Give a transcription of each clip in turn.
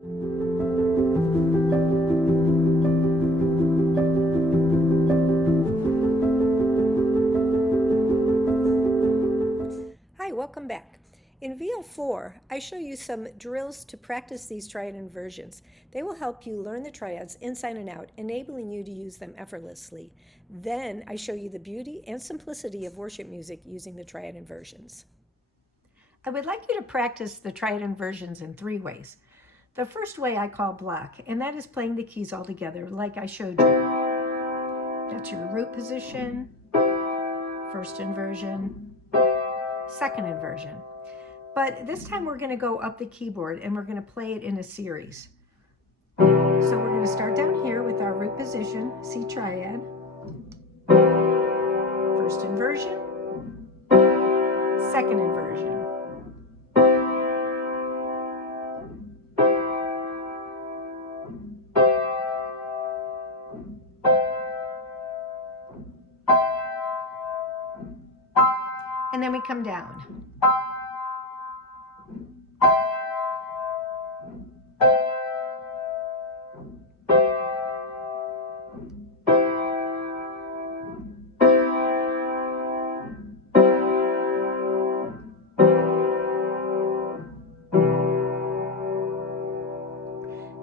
Hi, welcome back. In VL4, I show you some drills to practice these triad inversions. They will help you learn the triads inside and out, enabling you to use them effortlessly. Then I show you the beauty and simplicity of worship music using the triad inversions. I would like you to practice the triad inversions in 3 ways. The first way I call block, and that is playing the keys all together like I showed you. That's your root position, first inversion, second inversion. But this time we're going to go up the keyboard and we're going to play it in a series. So we're going to start down here with our root position, C triad, first inversion, second inversion. And then we come down.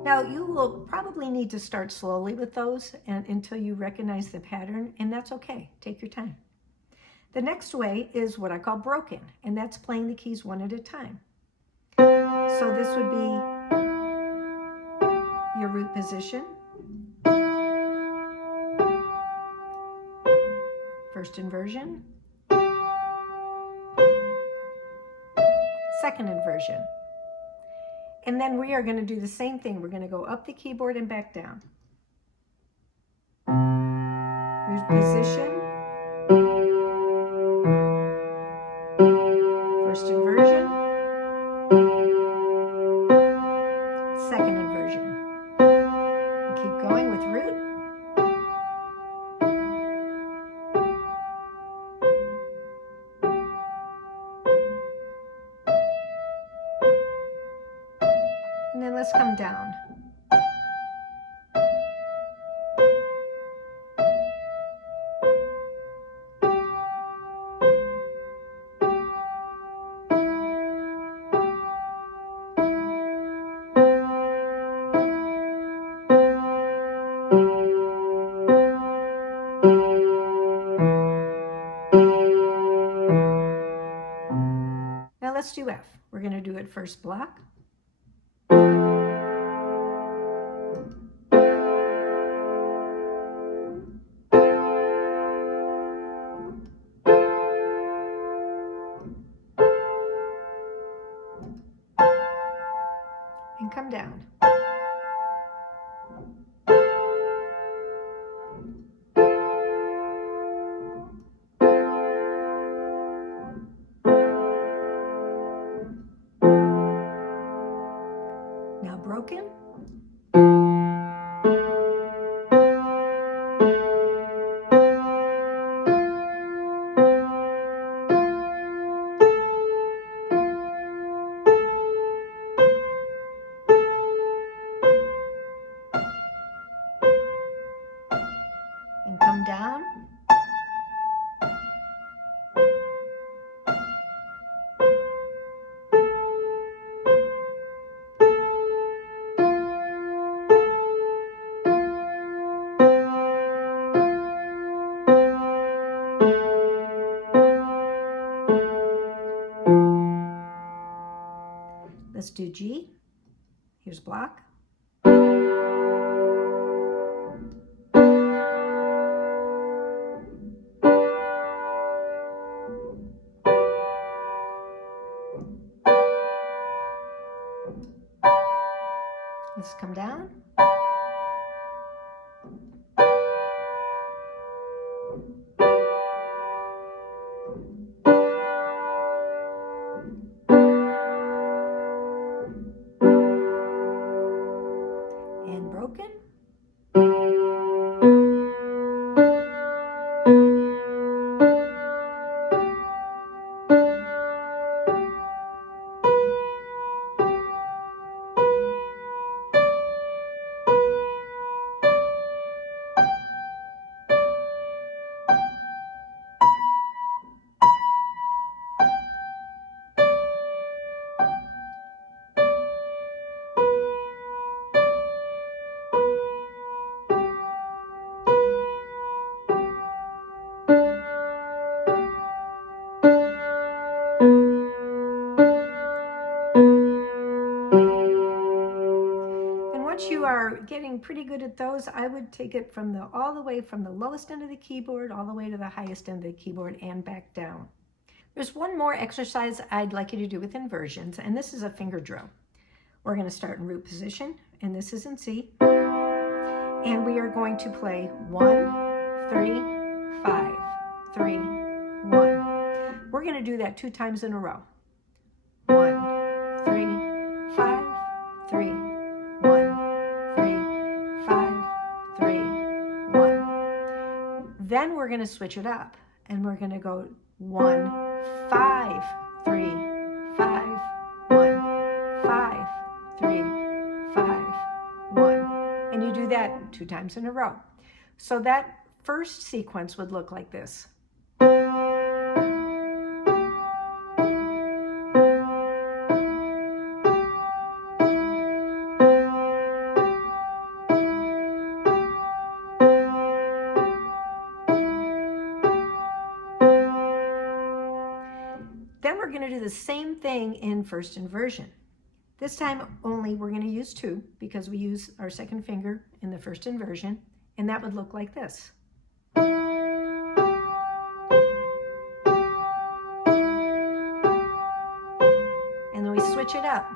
Now, you will probably need to start slowly with those until you recognize the pattern, and that's okay. Take your time. The next way is what I call broken, and that's playing the keys one at a time. So this would be your root position, first inversion, second inversion. And then we are going to do the same thing. We're going to go up the keyboard and back down. Root position, first inversion, second inversion. And keep going with root. And then let's come down. Now let's do F. We're going to do it first block. And come down. Now broken. And come down. Let's do G. Here's block. Let's come down. And broken. once you are getting pretty good at those, I would take it from all the way from the lowest end of the keyboard all the way to the highest end of the keyboard and back down. There's one more exercise I'd like you to do with inversions, and this is a finger drill. We're going to start in root position, and this is in C. And we are going to play 1, 3, 5, 3, 1. We're going to do that 2 times in a row. 1, 3, 5, 3, 1, 3, 5, 3, 1. Then we're going to switch it up, and we're going to go 1, 5, 3, 5, 1, 5, 3, 5, 1. And you do that 2 times in a row. So that first sequence would look like this. Then we're going to do the same thing in first inversion. This time only we're going to use 2 because we use our second finger in the first inversion, and that would look like this. And then we switch it up.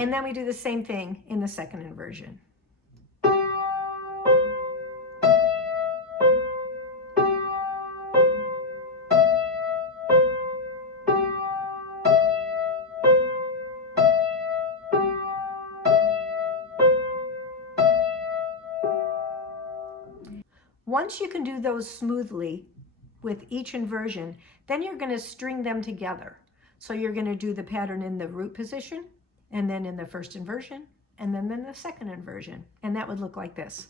And then we do the same thing in the second inversion. Once you can do those smoothly with each inversion, then you're going to string them together. So you're going to do the pattern in the root position, and then in the first inversion, and then in the second inversion. And that would look like this.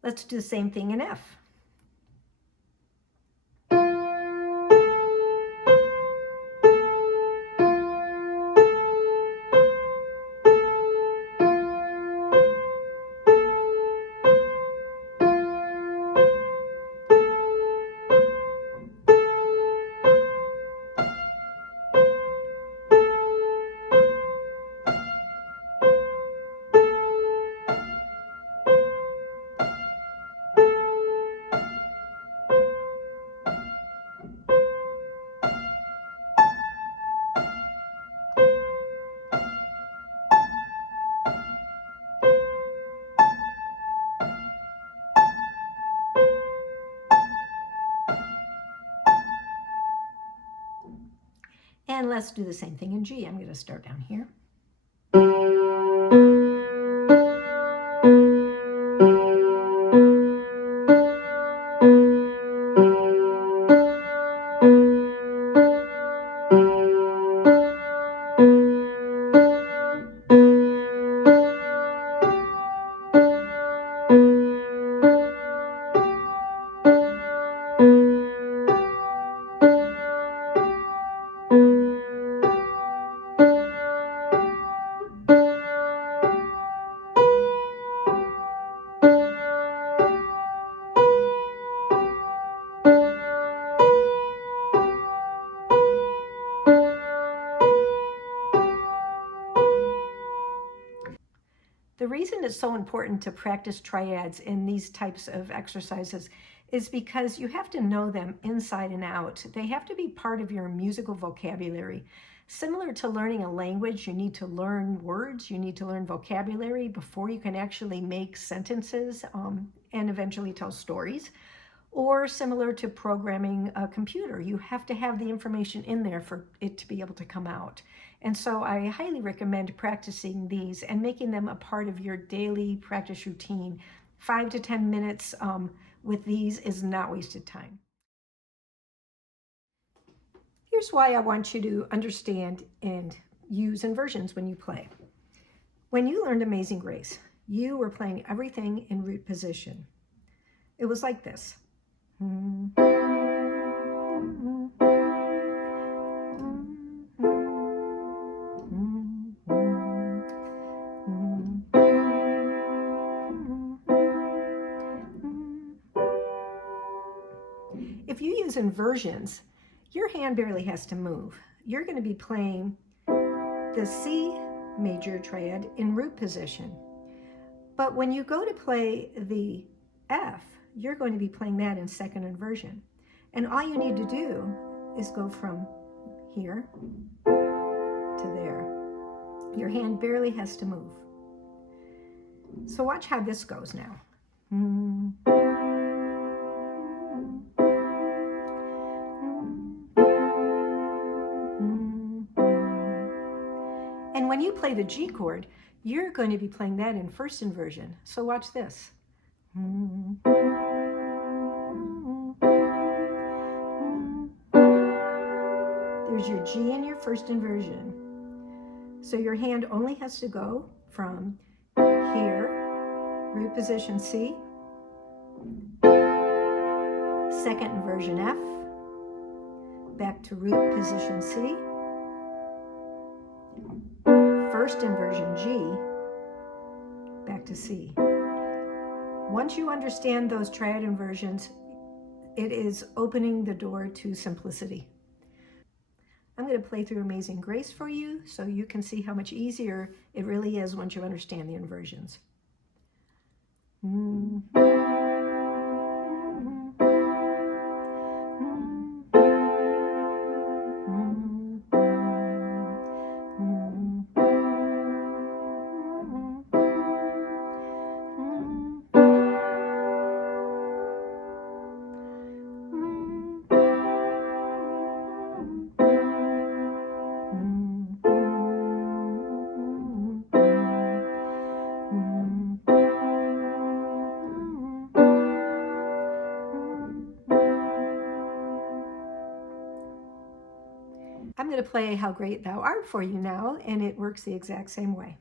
Let's do the same thing in F. And let's do the same thing in G. I'm going to start down here. The reason it's so important to practice triads in these types of exercises is because you have to know them inside and out. They have to be part of your musical vocabulary. Similar to learning a language, you need to learn words, you need to learn vocabulary before you can actually make sentences and eventually tell stories. Or similar to programming a computer, you have to have the information in there for it to be able to come out. And so I highly recommend practicing these and making them a part of your daily practice routine. 5 to 10 minutes with these is not wasted time. Here's why I want you to understand and use inversions when you play. When you learned Amazing Grace, you were playing everything in root position. It was like this. If you use inversions, your hand barely has to move. You're going to be playing the C major triad in root position. But when you go to play the F, you're going to be playing that in second inversion. And all you need to do is go from here to there. Your hand barely has to move. So watch how this goes now. And when you play the G chord, you're going to be playing that in first inversion. So watch this. There's your G in your first inversion. So your hand only has to go from here, root position C, second inversion F, back to root position C, first inversion G, back to C. Once you understand those triad inversions, it is opening the door to simplicity. I'm going to play through Amazing Grace for you so you can see how much easier it really is once you understand the inversions. I'm going to play How Great Thou Art for you now, and it works the exact same way.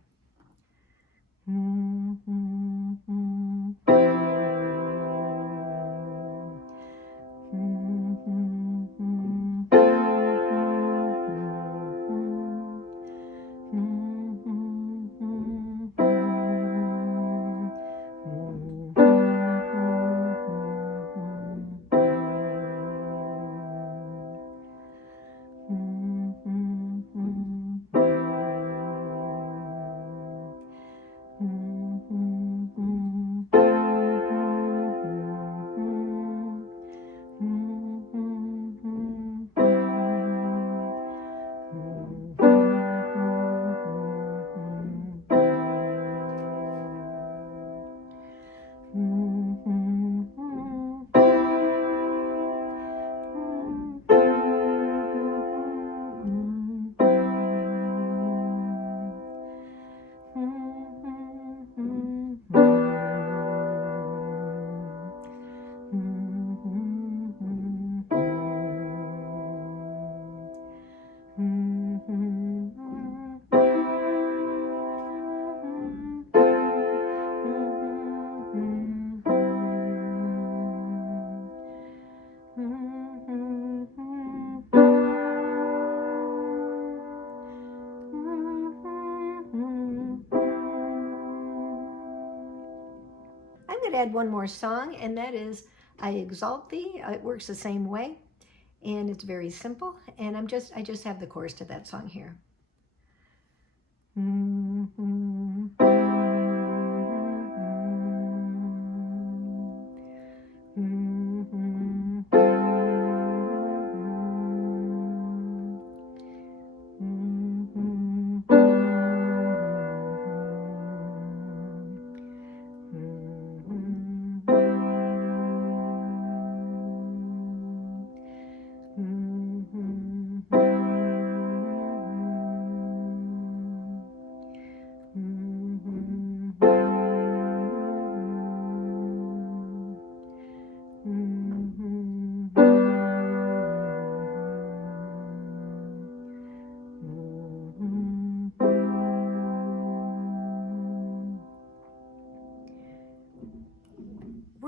I'm going to add one more song, and that is I Exalt Thee. It works the same way, and it's very simple, and I just have the chorus to that song here.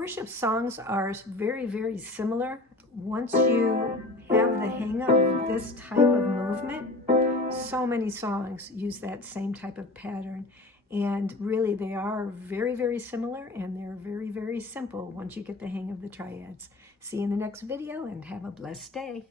worship songs are very, very similar. Once you have the hang of this type of movement, so many songs use that same type of pattern. And really, they are very, very similar, and they're very, very simple once you get the hang of the triads. See you in the next video, and have a blessed day.